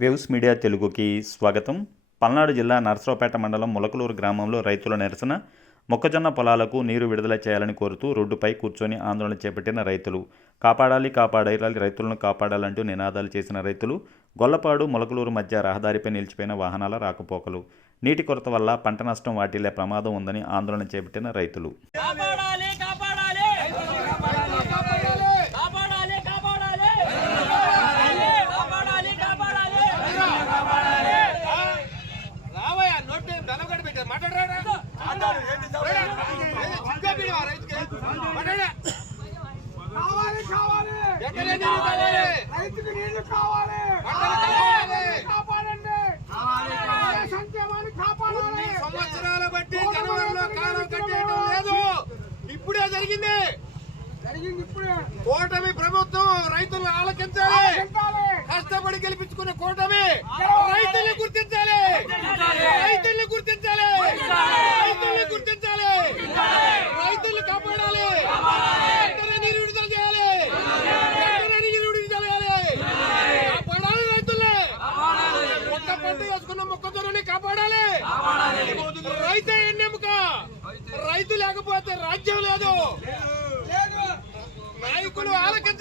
Waves media తెలుగుకి స్వాగతం. పల్నాడు జిల్లా నర్సరావుపేట మండలం ములకలూరు గ్రామంలో రైతుల నిరసన. మొక్కజొన్న పొలాలకు నీరు విడుదల చేయాలని కోరుతూ రోడ్డుపై కూర్చొని ఆందోళన చేపట్టిన రైతులు. కాపాడాలి రైతులను కాపాడాలంటూ నినాదాలు చేసిన రైతులు. గొల్లపాడు ములకలూరు మధ్య రహదారిపై నిలిచిపోయిన వాహనాల రాకపోకలు. నీటి కొరత వల్ల పంట నష్టం వాటిల్లే ప్రమాదం ఉందని ఆందోళన చేపట్టిన రైతులు. సంవత్సరాల బట్టి జనవరిలో కాలం కట్టేయడం లేదు, ఇప్పుడే జరిగింది. కూటమి ప్రభుత్వం రైతులను ఆలకించాలి. కష్టపడి గెలిపించుకున్న కూటమి రైతుల్ని గుర్తించాలి. రైతుల్ని గుర్తించాలి. రైతుల్ని గుర్తించాలి. రైతుల్ని కాపాడాలి. వెంటనే నీరు విడుదల చేయాలి. వెంటనే నీరు విడుదల చేయాలి. కాపాడాలి రైతుల్ని. ఒక్క పంట వేసుకున్న మొక్కజొన్నని కాపాడాలి. రైతే ఎన్నెముక. రైతు లేకపోతే రాజ్యం లేదు. నాయకులు ఆలకించాలి.